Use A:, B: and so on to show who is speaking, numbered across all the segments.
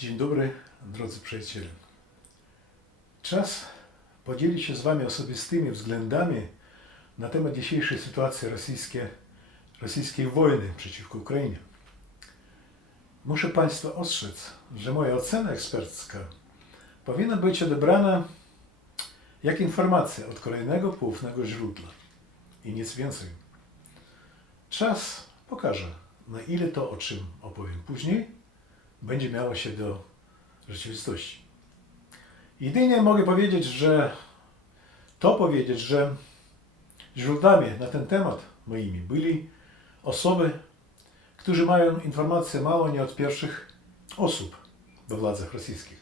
A: Dzień dobry, drodzy przyjaciele. Czas podzielić się z Wami osobistymi względami na temat dzisiejszej sytuacji rosyjskiej, rosyjskiej wojny przeciwko Ukrainie. Muszę Państwa ostrzec, że moja ocena ekspercka powinna być odebrana jak informacja od kolejnego poufnego źródła i nic więcej. Czas pokaże, na ile to, o czym opowiem później, będzie miało się do rzeczywistości. Jedynie mogę powiedzieć, że to powiedzieć, że źródłami na ten temat moimi byli osoby, którzy mają informacje mało nie od pierwszych osób we władzach rosyjskich,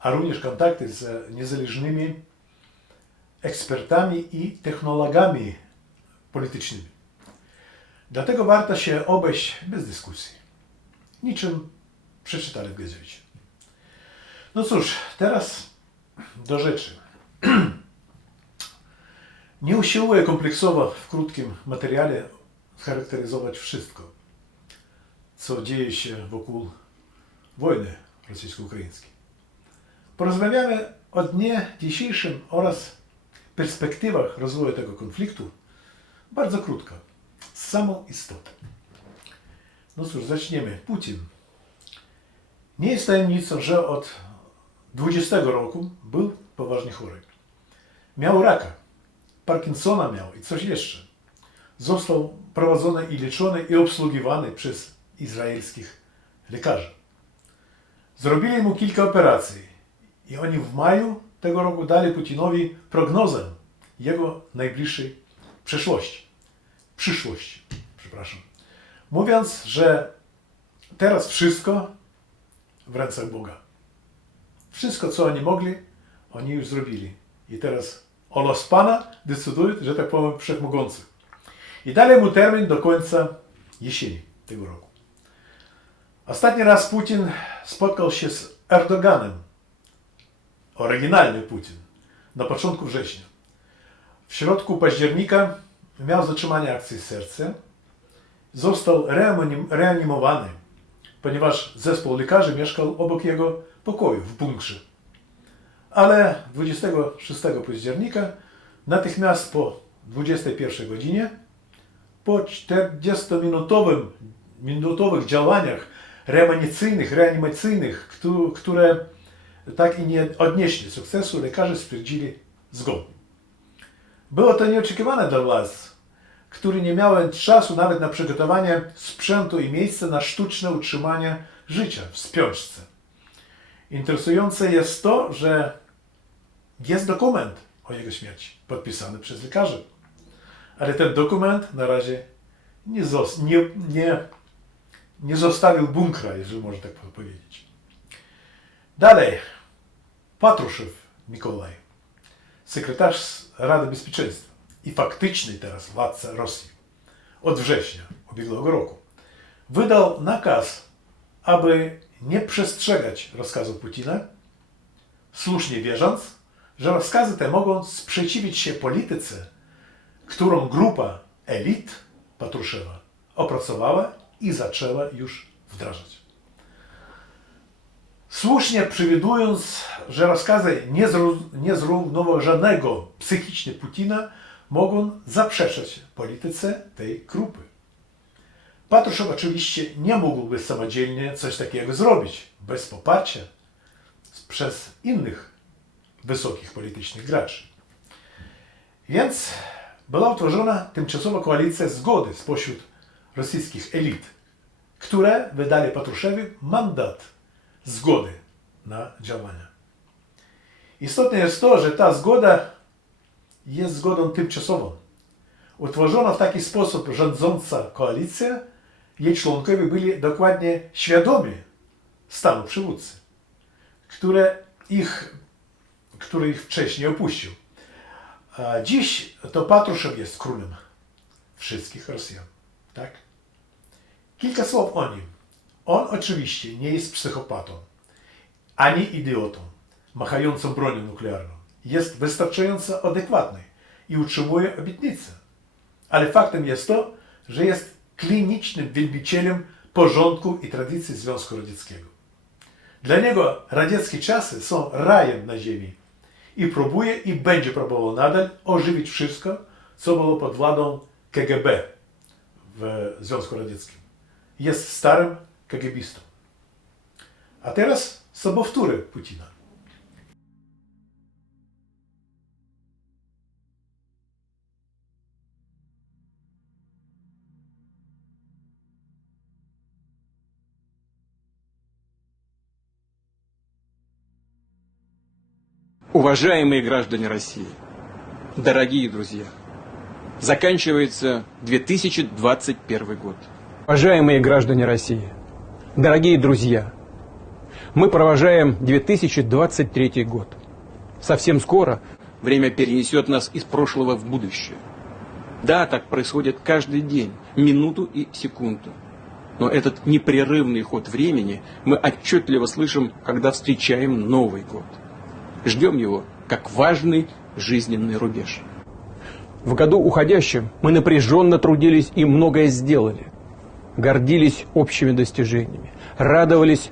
A: a również kontakty z niezależnymi ekspertami i technologami politycznymi. Dlatego warto się obejść bez dyskusji. Niczym przeczytali w gazecie. No cóż, teraz do rzeczy. Nie usiłuję kompleksowo w krótkim materiale scharakteryzować wszystko, co dzieje się wokół wojny rosyjsko-ukraińskiej. Porozmawiamy o dnie dzisiejszym oraz perspektywach rozwoju tego konfliktu bardzo krótko, z samą istotą. No cóż, zaczniemy. Putin. Nie jest tajemnicą, że od 20 roku był poważnie chory. Miał raka, Parkinsona miał i coś jeszcze. Został prowadzony i leczony i obsługiwany przez izraelskich lekarzy. Zrobili mu kilka operacji i oni w maju tego roku dali Putinowi prognozę jego najbliższej. Przyszłości, przepraszam. Mówiąc, że teraz wszystko w rękach Boga. Wszystko, co oni mogli, oni już zrobili. I teraz o los Pana decyduje, że tak powiem, wszechmogący. I dali mu termin do końca jesieni tego roku. Ostatni raz Putin spotkał się z Erdoganem, oryginalny Putin, na początku września. W środku października miał zatrzymanie akcji serca, został reanim- reanimowany, ponieważ zespół lekarzy mieszkał obok jego pokoju w bunkrze. Ale 26 października, natychmiast po 21 godzinie, po 40-minutowym minutowych działaniach reanimacyjnych, reanimacyjnych, któ- które tak i nie odnieśli sukcesu, lekarze stwierdzili zgodę. Było to nieoczekiwane dla władz, które nie miały czasu nawet na przygotowanie sprzętu i miejsca na sztuczne utrzymanie życia w spiączce. Interesujące jest to, że jest dokument o jego śmierci, podpisany przez lekarzy. Ale ten dokument na razie nie, nie, nie, nie zostawił bunkra, jeżeli można tak powiedzieć. Dalej, Patruszew Mikołaj, sekretarz Rady Bezpieczeństwa i faktyczny teraz władca Rosji od września ubiegłego roku, wydał nakaz, aby nie przestrzegać rozkazów Putina, słusznie wierząc, że rozkazy te mogą sprzeciwić się polityce, którą grupa elit Patruszewa opracowała i zaczęła już wdrażać. Słusznie przewidując, że rozkazy niezró- niezrównoważonego psychicznie Putina mogą zaprzeczać polityce tej grupy. Patruszew oczywiście nie mógłby samodzielnie coś takiego zrobić bez poparcia przez innych wysokich politycznych graczy. Więc była utworzona tymczasowa koalicja zgody spośród rosyjskich elit, które wydali Patruszewi mandat zgody na działania. Istotne jest to, że ta zgoda jest zgodą tymczasową. Utworzona w taki sposób rządząca koalicja, jej członkowie byli dokładnie świadomi stanu przywódcy, które ich, który ich wcześniej opuścił. Dziś to Patruszew jest królem. wszystkich Rosjan. Tak? Kilka słów o nim. On oczywiście nie jest psychopatą, ani idiotą, machającą bronią nuklearną. Jest wystarczająco adekwatny i utrzymuje obietnice. Ale faktem jest to, że jest klinicznym wielbicielem porządku i tradycji Związku Radzieckiego. Dla niego radzieckie czasy są rajem na ziemi i próbuje i będzie próbował nadal ożywić wszystko, co było pod władą KGB w Związku Radzieckim. Jest starym KGBistą. A teraz sobowtóry Putina.
B: Уважаемые граждане России, дорогие друзья, заканчивается 2021 год.
C: Уважаемые граждане России, дорогие друзья, мы провожаем 2023 год. Совсем скоро
B: Время перенесет нас из прошлого в будущее. Да, так происходит каждый день, минуту и секунду. Но этот непрерывный ход времени мы отчетливо слышим, когда встречаем Новый год. Ждем его как важный жизненный рубеж.
C: в году уходящем мы напряженно трудились и многое сделали. Гордились общими достижениями, радовались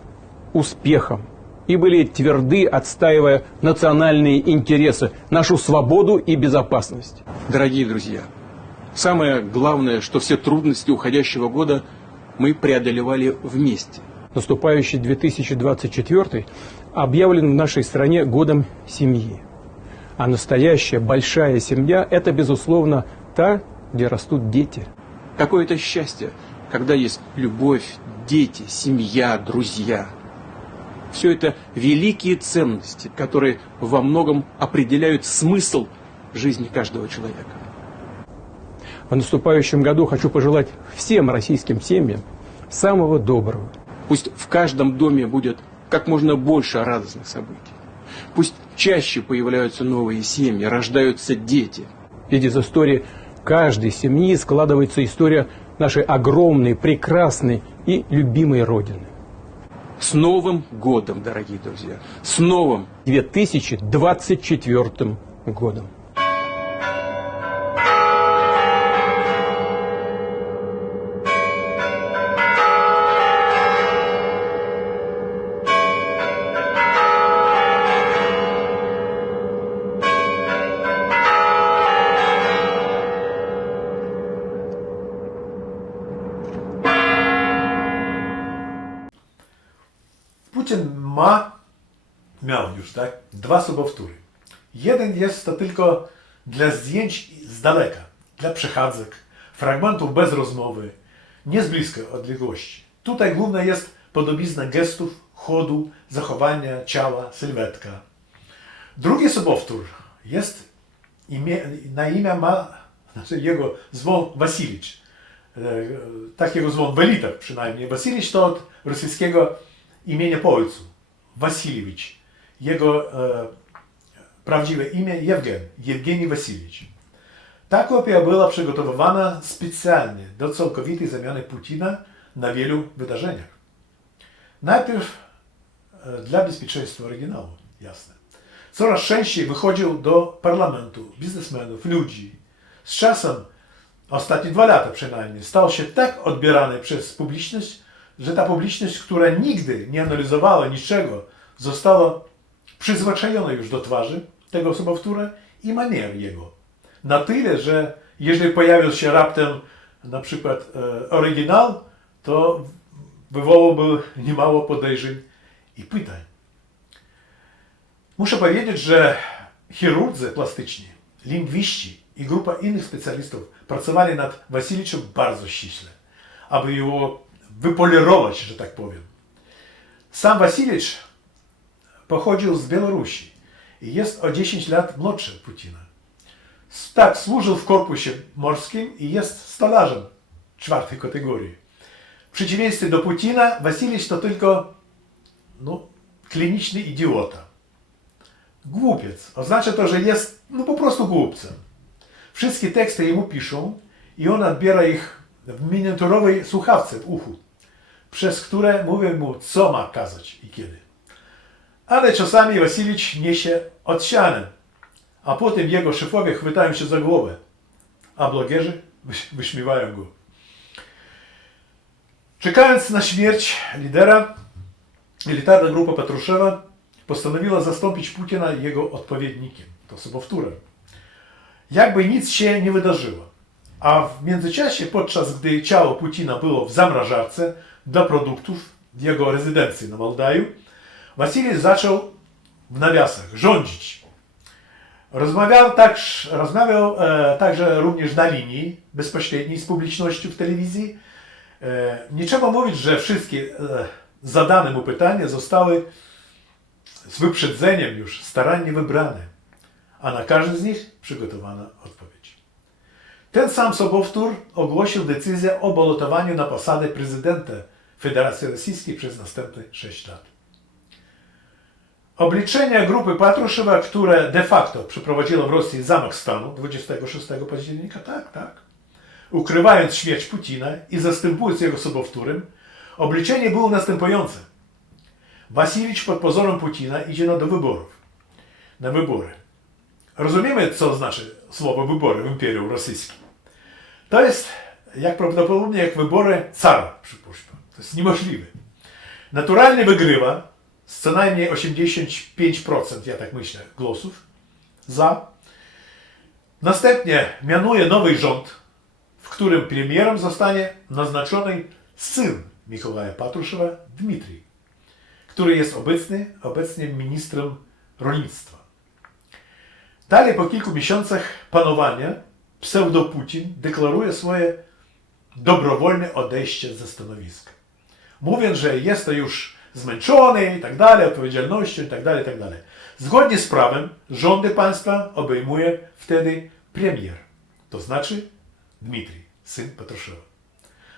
C: успехам и были тверды, отстаивая национальные интересы, нашу свободу и безопасность.
B: Дорогие друзья, самое главное, что все трудности уходящего года мы преодолевали вместе.
C: Наступающий 2024 объявлен в нашей стране годом семьи. А настоящая большая семья – это, безусловно, та, где растут дети.
B: Какое-то счастье, когда есть любовь, дети, семья, друзья. Все это великие ценности, которые во многом определяют смысл жизни каждого человека.
C: В наступающем году хочу пожелать всем российским семьям самого доброго.
B: Пусть в каждом доме будет как можно больше радостных событий. Пусть чаще появляются новые семьи, рождаются дети.
C: Ведь из истории каждой семьи складывается история нашей огромной, прекрасной и любимой Родины.
B: С Новым годом, дорогие друзья! С новым!
C: 2024 годом.
A: Dwa sobowtóry. Jeden jest to tylko dla zdjęć z daleka, dla przechadzek, fragmentów bez rozmowy, nie z bliskiej odległości. Tutaj główna jest podobizna gestów, chodu, zachowania ciała, sylwetka. Drugi sobowtór jest imię, na imię ma, znaczy jego zwon Wasilicz. E, Tak jego zwon w elitach przynajmniej. Wasilicz to od rosyjskiego imienia po ojcu. Wasiliewicz. Jego e, prawdziwe imię Jewgen. Jewgeni Wasilicz. Ta kopia była przygotowywana specjalnie do całkowitej zamiany Putina na wielu wydarzeniach. Najpierw e, dla bezpieczeństwa oryginału, jasne. Coraz częściej wychodził do parlamentu, biznesmenów, ludzi. Z czasem, ostatnie dwa lata przynajmniej, stał się tak odbierany przez publiczność, że ta publiczność, która nigdy nie analizowała niczego, została przyzwyczajona już do twarzy tego sobowtóra i manier jego. Na tyle, że jeżeli pojawił się raptem na przykład e, oryginał, to wywołałby niemało podejrzeń i pytań. Muszę powiedzieć, że chirurdzy plastyczni, lingwiści i grupa innych specjalistów pracowali nad Wasiliczem bardzo ściśle, aby jego wypolerować, że tak powiem. Sam Wasilicz pochodził z Białorusi i jest o 10 lat młodszy od Putina. Tak, służył w korpusie morskim i jest stolarzem czwartej kategorii. W przeciwieństwie do Putina, Wasilicz to tylko no, kliniczny idiota. Głupiec. Oznacza to, że jest no po prostu głupcem. Wszystkie teksty jemu piszą i on odbiera ich w miniaturowej słuchawce w uchu, przez które mówią mu, co ma kazać i kiedy. Ale czasami Wasilicz niesie od ściany, a potem jego szefowie chwytają się za głowę, a blogerzy wyś- wyśmiewają go. Czekając na śmierć lidera, elitarna grupa Patruszewa postanowiła zastąpić Putina jego odpowiednikiem, to sobowtórem. Jakby nic się nie wydarzyło. A w międzyczasie, podczas gdy ciało Putina było w zamrażarce dla produktów w jego rezydencji na Waldaju, Wasilij zaczął w nawiasach rządzić. Rozmawiał, także, rozmawiał e, także również na linii bezpośredniej z publicznością w telewizji. E, nie trzeba mówić, że wszystkie e, zadane mu pytania zostały z wyprzedzeniem już starannie wybrane, a na każde z nich przygotowana odpowiedź. Ten sam sobowtór ogłosił decyzję o balotowaniu na posadę prezydenta Federacji Rosyjskiej przez następne 6 lat. Obliczenia grupy Patruszewa, które de facto przeprowadziło w Rosji zamach stanu 26 października, tak, tak, ukrywając śmierć Putina i zastępując jego sobowtórem, obliczenie było następujące. Wasilicz pod pozorem Putina idzie na do wyborów. Na wybory. Rozumiemy, co znaczy słowo wybory w Imperium Rosyjskim. To jest jak prawdopodobnie jak wybory cara, przypuśćmy. To jest niemożliwe. Naturalnie wygrywa co najmniej 85%, ja tak myślę, głosów za. Następnie mianuje nowy rząd, w którym premierem zostanie naznaczony syn Mikołaja Patruszewa, Dmitrij, który jest obecny, obecnie ministrem rolnictwa. Dalej po kilku miesiącach panowania pseudo-Putin deklaruje swoje dobrowolne odejście ze stanowiska. Mówiąc, że jest to już zmęczony i tak dalej, odpowiedzialnością i tak dalej, i tak dalej. Zgodnie z prawem rządy państwa obejmuje wtedy premier, to znaczy Dmitrij, syn Patruszewa.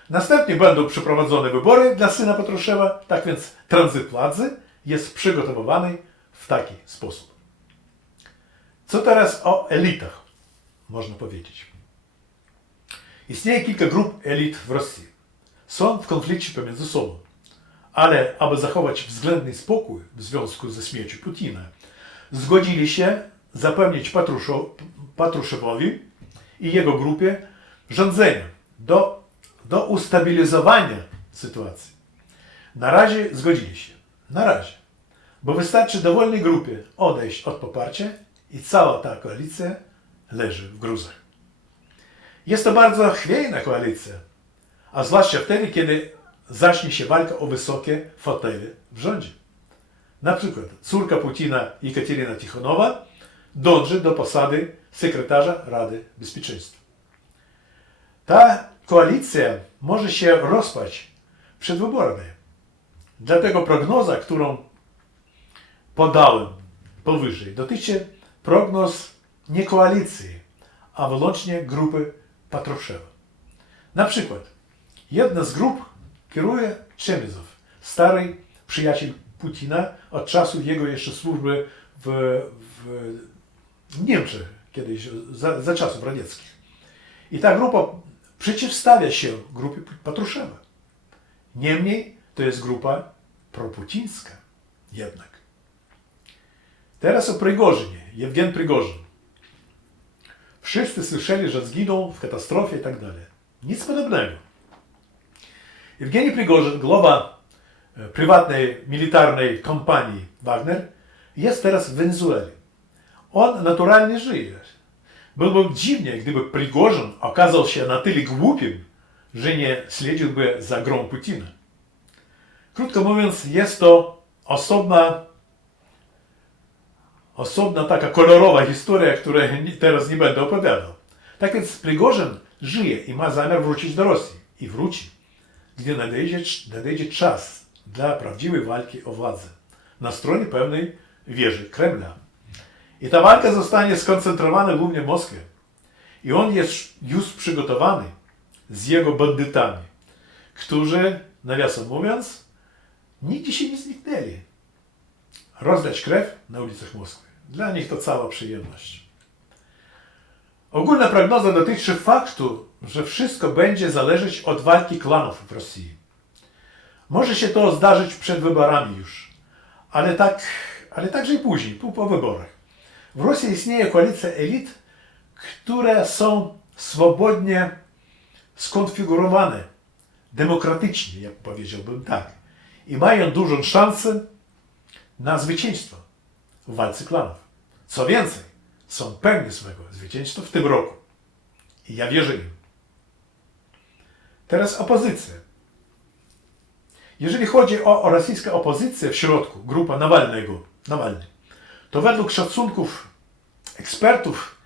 A: Następnie będą przeprowadzone wybory dla syna Patruszewa, tak więc tranzyt władzy jest przygotowywany w taki sposób. Co teraz o elitach można powiedzieć? Istnieje kilka grup elit w Rosji. Są w konflikcie pomiędzy sobą. Ale aby zachować względny spokój w związku ze śmiercią Putina, zgodzili się zapewnić Patruszo- Patruszewowi i jego grupie rządzenie do, do ustabilizowania sytuacji. Na razie zgodzili się. Na razie. Bo wystarczy dowolnej grupie odejść od poparcia i cała ta koalicja leży w gruzach. Jest to bardzo chwiejna koalicja, a zwłaszcza wtedy, kiedy zacznie się walka o wysokie fotele w rządzie. Na przykład córka Putina Jekaterina Tichonowa dąży do posady sekretarza Rady Bezpieczeństwa. Ta koalicja może się rozpaść przed wyborami. Dlatego prognoza, którą podałem powyżej, dotyczy prognoz nie koalicji, a wyłącznie grupy Patruszewa. Na przykład jedna z grup kieruje Czemizow, stary przyjaciel Putina od czasów jego jeszcze służby w, w Niemczech, kiedyś za, za czasów radzieckich. I ta grupa przeciwstawia się grupie Patruszewa. Niemniej to jest grupa proputińska jednak. Teraz o Prigorzynie, Jewgen Prigorzyn. Wszyscy słyszeli, że zginął w katastrofie i tak dalej. Nic podobnego. Евгений Пригожин, głowa e, prywatnej, militarnej kompanii Wagner, jest teraz w Wenezueli. On naturalnie żyje. Byłoby dziwnie, gdyby Prigorzin okazał się na tyle głupim, że nie śledziłby za grą Putina. Krótko mówiąc, jest to osobna, osobna taka kolorowa historia, której nie- teraz nie będę opowiadał. Tak więc Prigorzin żyje i ma zamiar wrócić do Rosji. I wróci gdzie nadejdzie, nadejdzie czas dla prawdziwej walki o władzę na stronie pewnej wieży Kremla. I ta walka zostanie skoncentrowana głównie w Moskwie. I on jest już przygotowany z jego bandytami, którzy, nawiasem mówiąc, nigdzie się nie zniknęli. Rozlać krew na ulicach Moskwy. Dla nich to cała przyjemność. Ogólna prognoza dotyczy faktu, że wszystko będzie zależeć od walki klanów w Rosji. Może się to zdarzyć przed wyborami już, ale, tak, ale także i później, po, po wyborach. W Rosji istnieje koalicja elit, które są swobodnie skonfigurowane, demokratycznie, jak powiedziałbym tak, i mają dużą szansę na zwycięstwo w walce klanów. Co więcej, są pewni swego zwycięstwa w tym roku. I ja wierzę im. Teraz opozycja. Jeżeli chodzi o, o rosyjską opozycję w środku, grupa Nawalnego, Nawalny, to według szacunków ekspertów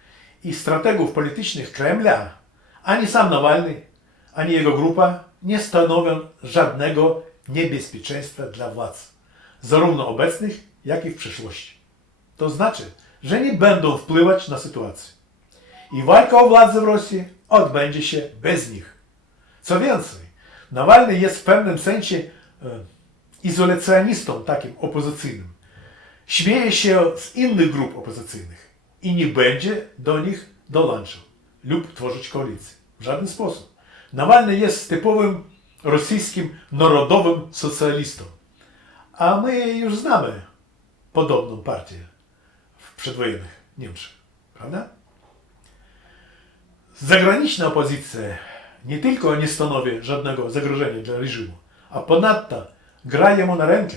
A: i strategów politycznych Kremla, ani sam Nawalny, ani jego grupa nie stanowią żadnego niebezpieczeństwa dla władz, zarówno obecnych, jak i w przyszłości. To znaczy, że nie będą wpływać na sytuację. I walka o władzę w Rosji odbędzie się bez nich. Co więcej, Nawalny jest w pewnym sensie e, izolacjonistą takim opozycyjnym. Śmieje się z innych grup opozycyjnych i nie będzie do nich dołączał lub tworzyć koalicję. W żaden sposób. Nawalny jest typowym rosyjskim narodowym socjalistą. A my już znamy podobną partię w przedwojennych Niemczech. Prawda? Zagraniczna opozycja nie tylko nie stanowi żadnego zagrożenia dla reżimu, a ponadto gra jemu na rękę.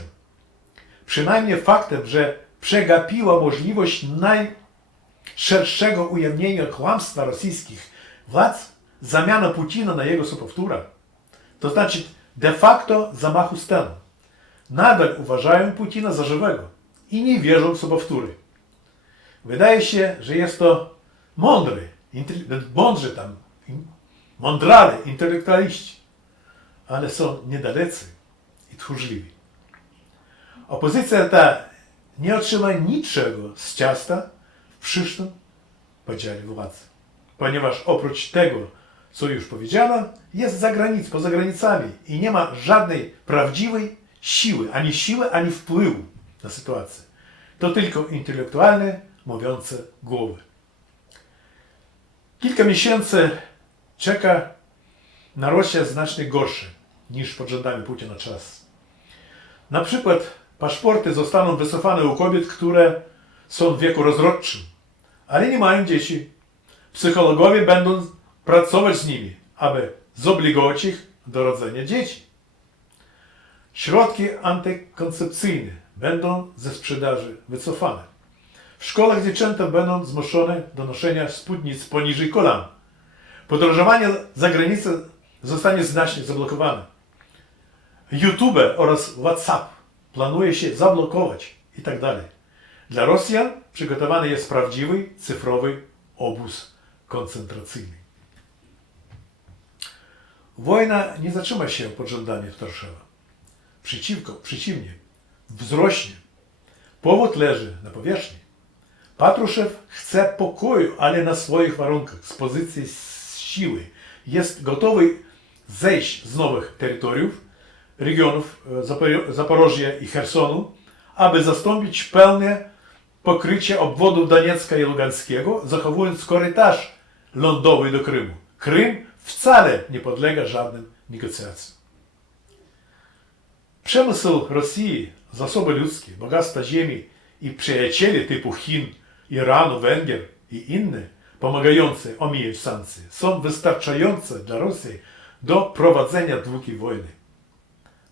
A: Przynajmniej faktem, że przegapiła możliwość najszerszego ujawnienia kłamstwa rosyjskich władz, zamiana Putina na jego sobowtóra. To znaczy de facto zamachu stanu. Nadal uważają Putina za żywego i nie wierzą w sobowtóry. Wydaje się, że jest to mądry, mądrzy tam, mądrale, intelektualiści, ale są niedalecy i tchórzliwi. Opozycja ta nie otrzyma niczego z ciasta w przyszłym podziale władzy, ponieważ oprócz tego, co już powiedziano, jest za granic, poza granicami i nie ma żadnej prawdziwej siły, ani siły, ani wpływu na sytuację. To tylko intelektualne, mówiące głowy. Kilka miesięcy czeka na Rosję znacznie gorszy niż pod rządami Putina czas. Na przykład paszporty zostaną wycofane u kobiet, które są w wieku rozrodczym, ale nie mają dzieci. Psychologowie będą pracować z nimi, aby zobligować ich do rodzenia dzieci. Środki antykoncepcyjne będą ze sprzedaży wycofane. W szkołach dziewczęta będą zmuszone do noszenia spódnic poniżej kolan. Podróżowanie za granicę zostanie znacznie zablokowane. YouTube oraz WhatsApp planuje się zablokować i tak dalej. Dla Rosjan przygotowany jest prawdziwy cyfrowy obóz koncentracyjny. Wojna nie zatrzyma się pod rządami Warszawa. Przeciwko, przeciwnie, wzrośnie. Powód leży na powierzchni. Patruszew chce pokoju, ale na swoich warunkach, z pozycji siły. Jest gotowy zejść z nowych terytoriów, regionów e, Zaporo- Zaporożia i Chersonu, aby zastąpić pełne pokrycie obwodów Doniecka i Lugańskiego, zachowując korytarz lądowy do Krymu. Krym wcale nie podlega żadnym negocjacjom. Przemysł Rosji, zasoby ludzkie, bogactwa ziemi i przyjaciele typu Chin, Iranu, Węgier i inne, pomagające omijać sankcje, są wystarczające dla Rosji do prowadzenia długiej wojny.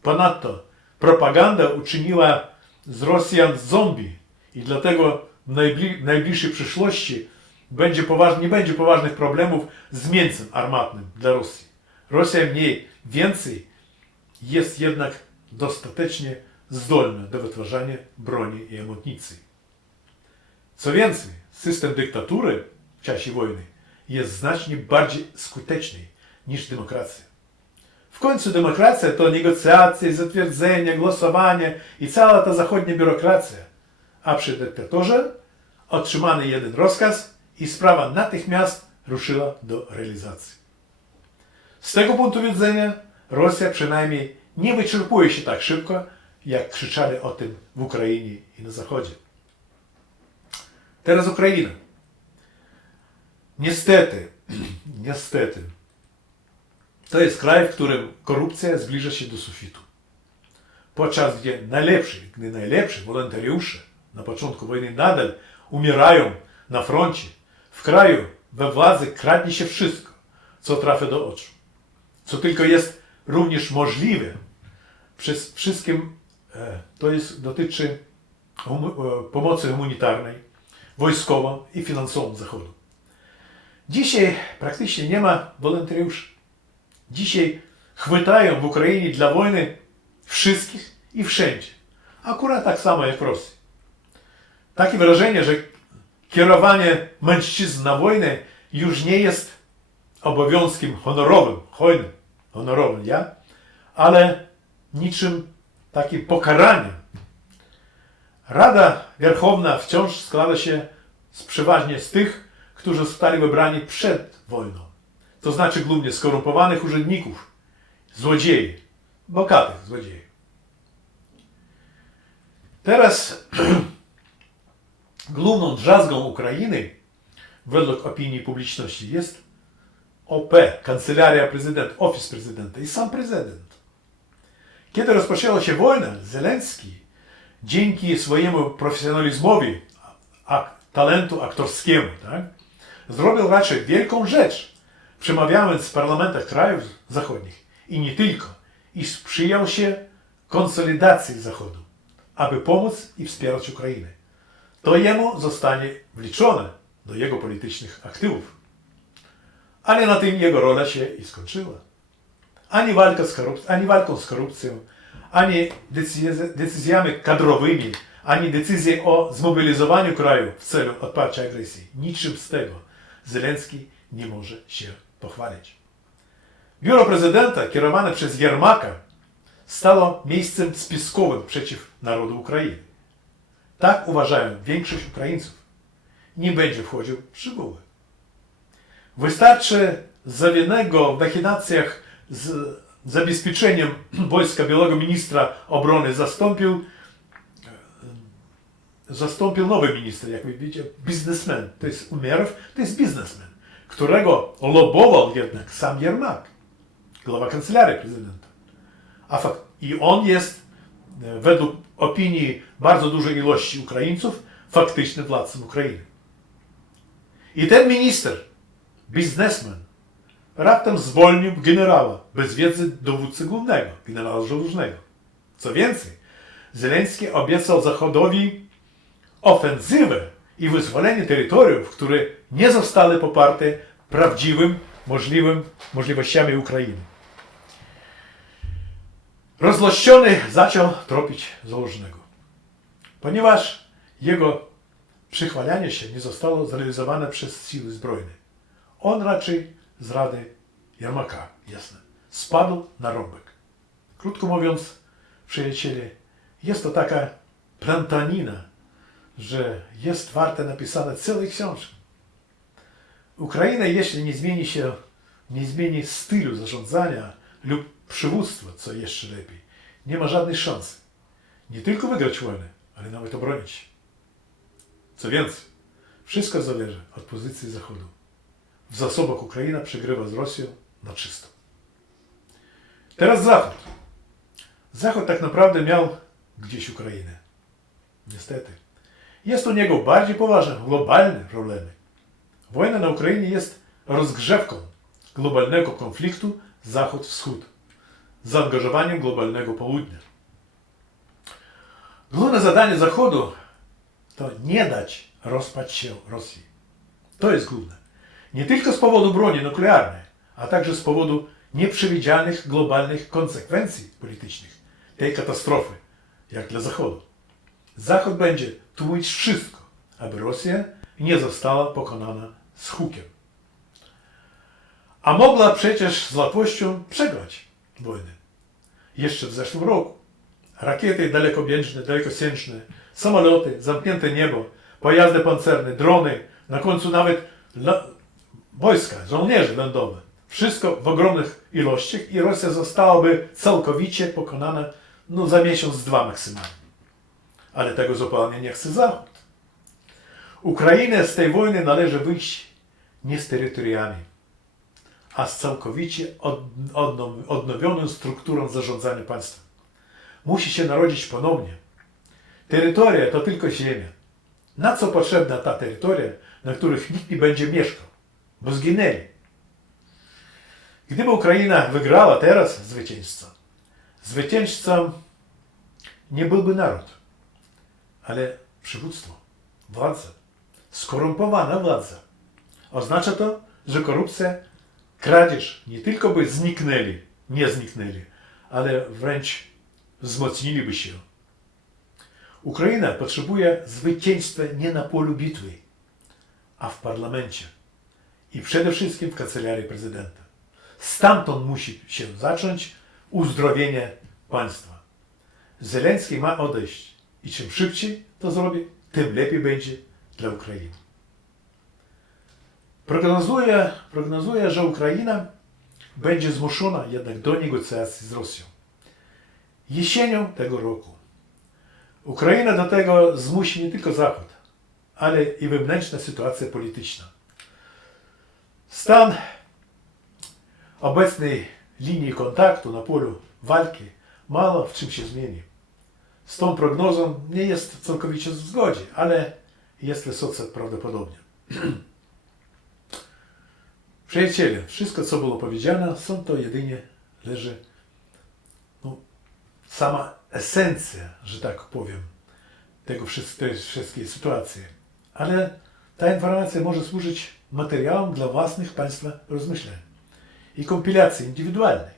A: Ponadto propaganda uczyniła z Rosjan zombie i dlatego w najbli- najbliższej przyszłości będzie nie będzie poważnych problemów z mięsem armatnym dla Rosji. Rosja mniej więcej jest jednak dostatecznie zdolna do wytwarzania broni i amunicji. Co więcej, system dyktatury w czasie wojny jest znacznie bardziej skuteczny niż demokracja. W końcu demokracja to negocjacje, zatwierdzenie, głosowanie i cała ta zachodnia biurokracja. A przy dyktatorze otrzymany jeden rozkaz i sprawa natychmiast ruszyła do realizacji. Z tego punktu widzenia Rosja przynajmniej nie wyczerpuje się tak szybko, jak krzyczali o tym w Ukrainie i na Zachodzie. Teraz Ukraina. Niestety, niestety, To jest kraj, w którym korupcja zbliża się do sufitu. Podczas gdy najlepsi, gdy najlepsi wolontariusze na początku wojny nadal umierają na froncie, w kraju we władzy kradnie się wszystko, co trafia do oczu. Co tylko jest również możliwe przez wszystkim, e, to jest, dotyczy e, pomocy humanitarnej, wojskową i finansową Zachodu. Dzisiaj praktycznie nie ma wolontariuszy. Dzisiaj chwytają w Ukrainie dla wojny wszystkich i wszędzie. Akurat tak samo jak w Rosji. Takie wrażenie, że kierowanie mężczyzn na wojnę już nie jest obowiązkiem honorowym, hojnym, honorowym, ja, ale niczym takim pokaraniem. Rada Wierchowna wciąż składa się z, przeważnie z tych, którzy zostali wybrani przed wojną. To znaczy głównie skorumpowanych urzędników, złodziei, bogatych złodziei. Teraz główną drzazgą Ukrainy, według opinii publiczności, jest OP, Kancelaria Prezydenta, Ofis Prezydenta i sam prezydent. Kiedy rozpoczęła się wojna, Zelenski dzięki swojemu profesjonalizmowi, a, talentu aktorskiemu, tak, zrobił raczej wielką rzecz, przemawiając w parlamentach krajów zachodnich i nie tylko, i sprzyjał się konsolidacji Zachodu, aby pomóc i wspierać Ukrainę. To jemu zostanie wliczone do jego politycznych aktywów. Ale na tym jego rola się i skończyła. Ani, walka z ani walką z korupcją, ani decyzjami kadrowymi, ani decyzje o zmobilizowaniu kraju w celu odparcia agresji. Niczym z tego Zelenski nie może się pochwalić. Biuro prezydenta kierowane przez Jermaka stało miejscem spiskowym przeciw narodu Ukrainy. Tak uważają większość Ukraińców. Nie będzie wchodził w szczegóły. Wystarczy zawinnego w machinacjach z zabezpieczeniem wojska byłego ministra obrony zastąpił zastąpił nowy minister, jak widzicie, biznesmen. To jest Umerow, to jest biznesmen, którego lobował jednak sam Jermak, głowa kancelarii prezydenta. A fakt, I on jest, e, według opinii bardzo dużej ilości Ukraińców, faktycznym władcą Ukrainy. I ten minister, biznesmen, raptem zwolnił generała bez wiedzy dowódcy głównego, generała żołniernego. Co więcej, Zeleński obiecał Zachodowi ofensywę i wyzwolenie terytoriów, które nie zostały poparte prawdziwym, możliwym możliwościami Ukrainy. Rozlościony zaczął tropić założnego, ponieważ jego przychwalanie się nie zostało zrealizowane przez siły zbrojne. On raczej z rady Jarmaka, jasne, spadł na rąbek. Krótko mówiąc, przyjaciele, jest to taka plantanina, że jest warte napisane całej książki. Ukraina, jeśli nie zmieni się, nie zmieni stylu zarządzania lub przywództwa, co jeszcze lepiej, nie ma żadnej szansy. Nie tylko wygrać wojnę, ale nawet obronić. Co więcej, wszystko zależy od pozycji Zachodu. W zasobach Ukraina przegrywa z Rosją na czysto. Teraz Zachód. Zachód tak naprawdę miał gdzieś Ukrainę. Niestety. Jest u niego bardziej poważne, globalne problemy. Wojna na Ukrainie jest rozgrzewką globalnego konfliktu Zachód-Wschód z zaangażowaniem globalnego południa. Główne zadanie Zachodu to nie dać rozpać się Rosji. To jest główne. Nie tylko z powodu broni nuklearnej, a także z powodu nieprzewidzianych globalnych konsekwencji politycznych tej katastrofy, jak dla Zachodu. Zachód będzie tłumić wszystko, aby Rosja nie została pokonana z hukiem. A mogła przecież z łatwością przegrać wojnę. Jeszcze w zeszłym roku. Rakiety dalekobieżne, dalekosiężne, samoloty, zamknięte niebo, pojazdy pancerne, drony, na końcu nawet wojska, żołnierze lądowe. Wszystko w ogromnych ilościach i Rosja zostałaby całkowicie pokonana no, za miesiąc, dwa maksymalnie. Ale tego zupełnie nie chce Zachód. Ukrainę z tej wojny należy wyjść nie z terytoriami, a z całkowicie od, odnow, odnowioną strukturą zarządzania państwem. Musi się narodzić ponownie. Terytoria to tylko ziemia. Na co potrzebna ta terytoria, na których nikt nie będzie mieszkał? Bo zginęli. Gdyby Ukraina wygrała teraz zwycięzcą, zwycięzcą nie byłby naród, ale przywództwo, władza, skorumpowana władza. Oznacza to, że korupcja, kradzież nie tylko by zniknęli, nie zniknęli, ale wręcz wzmocniliby się. Ukraina potrzebuje zwycięstwa nie na polu bitwy, a w parlamencie i przede wszystkim w kancelarii prezydenta. Stamtąd musi się zacząć uzdrowienie państwa. Zelenski ma odejść i czym szybciej to zrobi, tym lepiej będzie dla Ukrainy. Prognozuję, prognozuję, że Ukraina będzie zmuszona jednak do negocjacji z Rosją. Jesienią tego roku. Ukraina do tego zmusi nie tylko Zachód, ale i wewnętrzna sytuacja polityczna. Stan obecnej linii kontaktu na polu walki mało w czym się zmieni. Z tą prognozą nie jest całkowicie w zgodzie, ale jest wysoce prawdopodobnie. Przyjaciele, wszystko co było powiedziane, są to jedynie leży no, sama esencja, że tak powiem, tego tej wszystkiej sytuacji. Ale ta informacja może służyć materiałem dla własnych Państwa rozmyślań i kompilacji indywidualnej,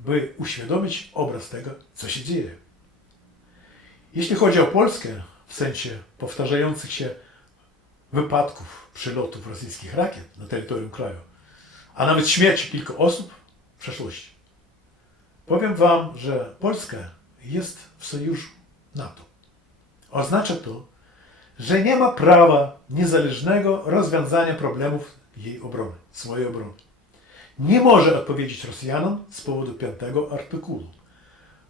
A: by uświadomić obraz tego, co się dzieje. Jeśli chodzi o Polskę, w sensie powtarzających się wypadków przylotów rosyjskich rakiet na terytorium kraju, a nawet śmierci kilku osób w przeszłości, powiem Wam, że Polska jest w sojuszu NATO. Oznacza to, że nie ma prawa niezależnego rozwiązania problemów jej obrony, swojej obrony. Nie może odpowiedzieć Rosjanom z powodu piątego artykułu.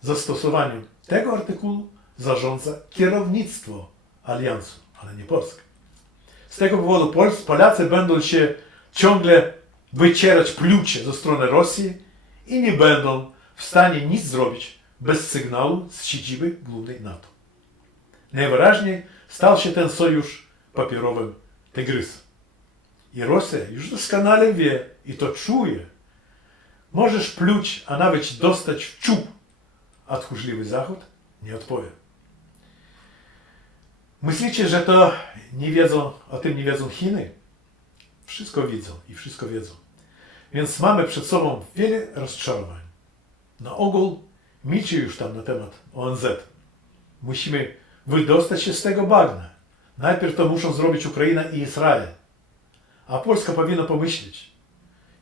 A: Zastosowaniem tego artykułu zarządza kierownictwo aliansu, ale nie Polska. Z tego powodu Polacy będą się ciągle wycierać plucie ze strony Rosji i nie będą w stanie nic zrobić bez sygnału z siedziby głównej NATO. Najwyraźniej stał się ten sojusz papierowym tygrysem. I Rosja już doskonale wie i to czuje. Możesz pluć, a nawet dostać w czub, a tchórzliwy Zachód nie odpowie. Myślicie, że to nie wiedzą, o tym nie wiedzą Chiny? Wszystko widzą i wszystko wiedzą. Więc mamy przed sobą wiele rozczarowań. Na ogół milczy już tam na temat ONZ. Musimy wydostać się z tego bagna. Najpierw to muszą zrobić Ukraina i Izrael. A Polska powinna pomyśleć,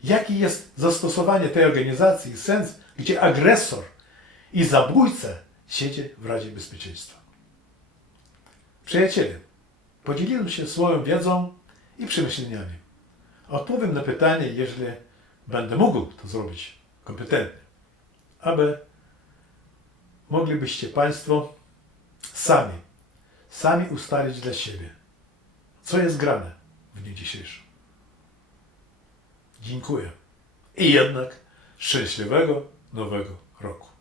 A: jakie jest zastosowanie tej organizacji i sens, gdzie agresor i zabójca siedzi w Radzie Bezpieczeństwa. Przyjaciele, podzieliłem się swoją wiedzą i przemyśleniami. Odpowiem na pytanie, jeżeli będę mógł to zrobić kompetentnie, aby moglibyście Państwo sami, sami ustalić dla siebie, co jest grane w dniu dzisiejszym. Dziękuję. I jednak szczęśliwego nowego roku.